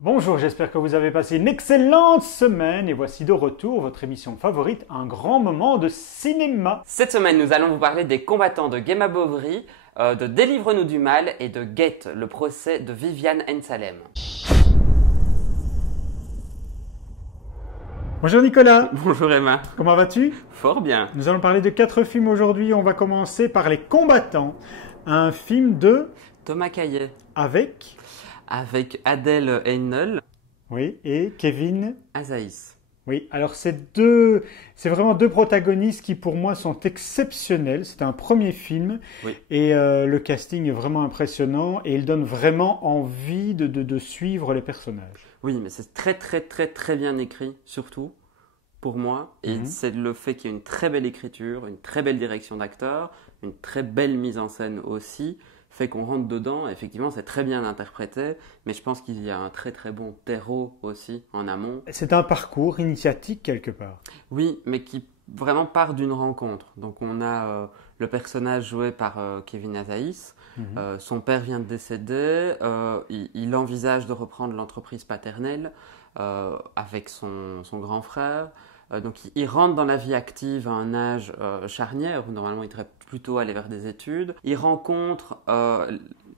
Bonjour, j'espère que vous avez passé une excellente semaine et voici de retour votre émission favorite, un grand moment de cinéma. Cette semaine, nous allons vous parler des combattants de Gemma Bovary, de Délivre-nous du mal et de Get, le procès de Viviane Nsalem. Bonjour Nicolas, Bonjour Emma. comment vas-tu? Fort bien. Nous allons parler de 4 films aujourd'hui, on va commencer par Les Combattants, un film de... Thomas Caillet avec... Adèle Haenel, Oui, et Kevin... Azaïs. Oui, alors c'est vraiment deux protagonistes qui pour moi sont exceptionnels. C'est un premier film Oui. et le casting est vraiment impressionnant et il donne vraiment envie de suivre les personnages. Oui, mais c'est très bien écrit, surtout pour moi. Et c'est le fait qu'il y ait une très belle écriture, une très belle direction d'acteur, une très belle mise en scène aussi, fait qu'on rentre dedans. Effectivement, c'est très bien interprété, mais je pense qu'il y a un très bon terreau aussi en amont. C'est un parcours initiatique quelque part. Oui, mais qui vraiment part d'une rencontre. Donc on a le personnage joué par Kevin Azaïs. Son père vient de décéder. Il envisage de reprendre l'entreprise paternelle avec son grand frère. Donc il rentre dans la vie active à un âge charnière où normalement il devrait plutôt aller vers des études. Il rencontre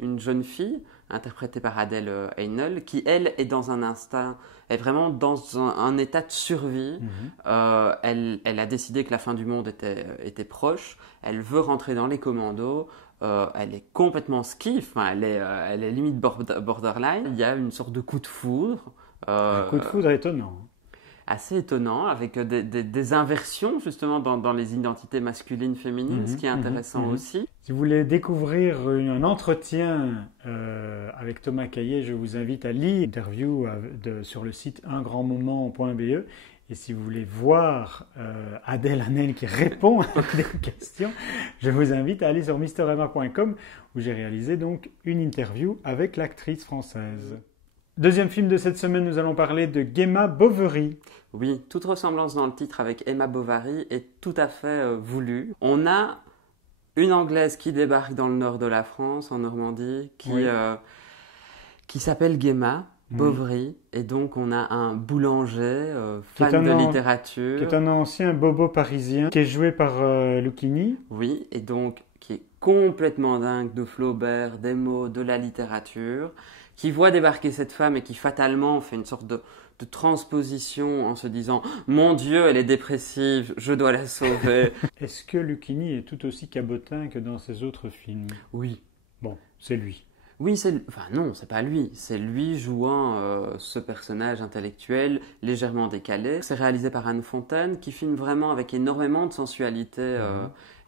une jeune fille interprétée par Adèle Haenel qui elle est dans un instinct, est vraiment dans un état de survie. Elle a décidé que la fin du monde était proche. Elle veut rentrer dans les commandos. Elle est complètement skiff, elle est limite borderline. Il y a une sorte de coup de foudre. Un coup de foudre étonnant. Assez étonnant, avec des inversions justement dans les identités masculines, féminines, ce qui est intéressant aussi. Si vous voulez découvrir un entretien avec Thomas Caillet, je vous invite à lire l'interview sur le site ungrandmoment.be. Et si vous voulez voir Adèle Haenel qui répond à des questions, je vous invite à aller sur mremma.com où j'ai réalisé donc une interview avec l'actrice française. Deuxième film de cette semaine, nous allons parler de Gemma Bovary. Oui, toute ressemblance dans le titre avec Emma Bovary est tout à fait voulue. On a une Anglaise qui débarque dans le nord de la France, en Normandie, qui s'appelle Gemma Bovary. Et donc on a un boulanger, fan de littérature. Qui est un ancien bobo parisien, qui est joué par Lucchini. Oui, et donc qui est complètement dingue de Flaubert, des mots, de la littérature, qui voit débarquer cette femme et qui fatalement fait une sorte de transposition en se disant « Mon Dieu, elle est dépressive, je dois la sauver ». Est-ce que Lucchini est tout aussi cabotin que dans ses autres films? Oui. Bon, c'est lui. Oui, non, c'est pas lui. C'est lui jouant ce personnage intellectuel légèrement décalé. C'est réalisé par Anne Fontaine qui filme vraiment avec énormément de sensualité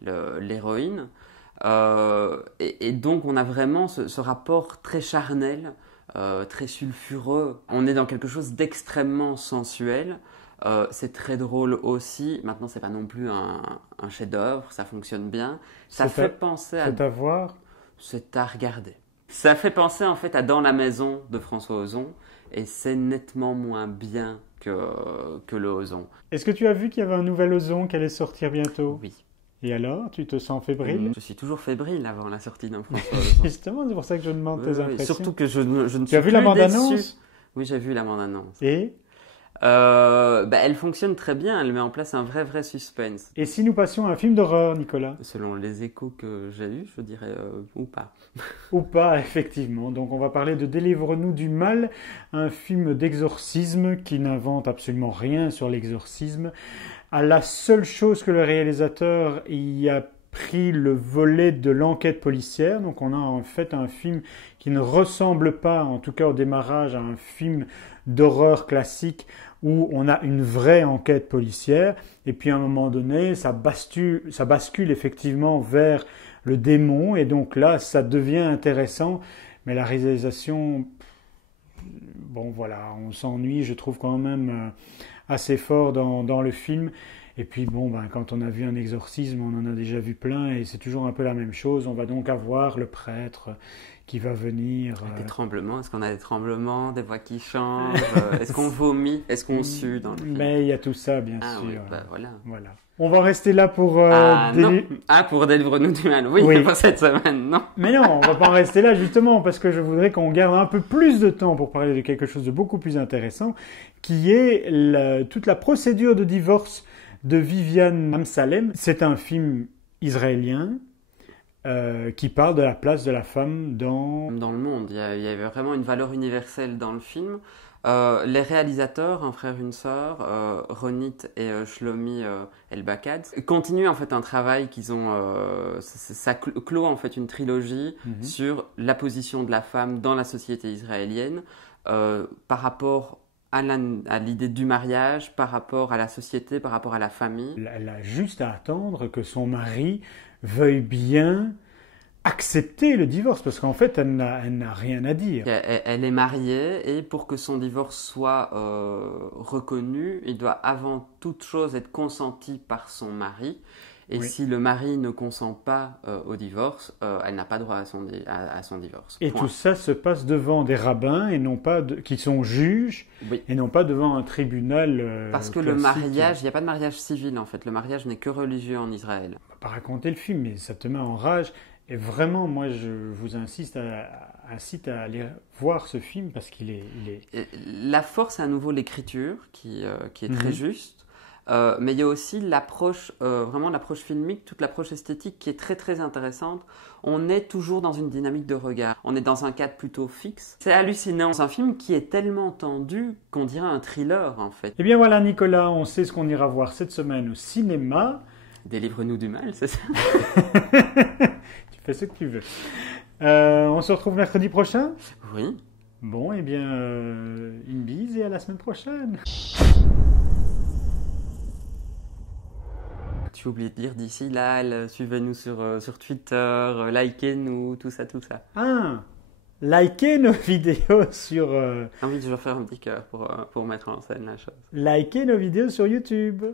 l'héroïne. Et donc on a vraiment ce rapport très charnel, très sulfureux. On est dans quelque chose d'extrêmement sensuel. C'est très drôle aussi. Maintenant, c'est pas non plus un chef-d'œuvre, ça fonctionne bien. Ça fait penser à... C'est à voir. C'est à regarder. Ça fait penser en fait à Dans la maison de François Ozon, et c'est nettement moins bien que le Ozon. Est-ce que tu as vu qu'il y avait un nouvel Ozon qui allait sortir bientôt? Oui. Et alors, tu te sens fébrile? Je suis toujours fébrile avant la sortie d'un François Ozon. Justement, c'est pour ça que je demande tes impressions. Surtout que je ne suis Tu as vu la bande-annonce? Oui, j'ai vu la bande-annonce. Et elle fonctionne très bien, elle met en place un vrai suspense. Et si nous passions à un film d'horreur, Nicolas? Selon les échos que j'ai eus, je dirais ou pas. Ou pas, effectivement. Donc on va parler de Délivre-nous du mal, un film d'exorcisme qui n'invente absolument rien sur l'exorcisme. À la seule chose que le réalisateur y a pris le volet de l'enquête policière. Donc on a en fait un film qui ne ressemble pas, en tout cas au démarrage, à un film d'horreur classique où on a une vraie enquête policière. Et puis à un moment donné, ça bascule effectivement vers le démon. Et donc là, ça devient intéressant. Mais la réalisation, bon voilà, on s'ennuie, je trouve quand même assez fort dans le film. Et puis bon, quand on a vu un exorcisme, on en a déjà vu plein et c'est toujours un peu la même chose. On va donc avoir le prêtre qui va venir... Des tremblements, est-ce qu'on a des tremblements, des voix qui changent, est-ce qu'on vomit, est-ce qu'on sue dans le film? Mais il y a tout ça, bien sûr. Oui, voilà. On va rester là pour... non. Pour Délivre-nous du mal. Oui, Oui. pour cette semaine, non. Mais non, on va pas en rester là justement parce que je voudrais qu'on garde un peu plus de temps pour parler de quelque chose de beaucoup plus intéressant qui est toute la procédure de divorce de Viviane Amsalem. C'est un film israélien qui parle de la place de la femme dans le monde. Il y avait vraiment une valeur universelle dans le film. Les réalisateurs, un frère, une sœur, Ronit et Shlomi Elbakad, continuent en fait un travail qu'ils ont. Ça clôt en fait une trilogie sur la position de la femme dans la société israélienne par rapport à l'idée du mariage, par rapport à la société, par rapport à la famille. Elle a juste à attendre que son mari veuille bien accepter le divorce, parce qu'en fait, elle n'a rien à dire. Elle est mariée et pour que son divorce soit reconnu, il doit avant toute chose être consenti par son mari. Et si le mari ne consent pas au divorce, elle n'a pas droit à son divorce. Et tout ça se passe devant des rabbins et non pas qui sont juges et non pas devant un tribunal. Parce que le mariage, il n'y a pas de mariage civil en fait. Le mariage n'est que religieux en Israël. On ne va pas raconter le film, mais ça te met en rage. Et vraiment, moi, je vous incite à aller voir ce film parce qu'il est... La force, c'est à nouveau l'écriture qui est très juste. Mais il y a aussi l'approche, vraiment l'approche filmique, toute l'approche esthétique qui est très très intéressante. On est toujours dans une dynamique de regard. On est dans un cadre plutôt fixe. C'est hallucinant. C'est un film qui est tellement tendu qu'on dirait un thriller en fait. Eh bien voilà Nicolas, on sait ce qu'on ira voir cette semaine au cinéma. Délivre-nous du mal, c'est ça? Tu fais ce que tu veux. On se retrouve mercredi prochain? Oui. Bon, eh bien, une bise et à la semaine prochaine. Tu oublies de dire d'ici là, suivez-nous sur Twitter, likez-nous, tout ça. Ah, likez nos vidéos sur... J'ai envie de faire un petit cœur pour mettre en scène la chose. Likez nos vidéos sur YouTube.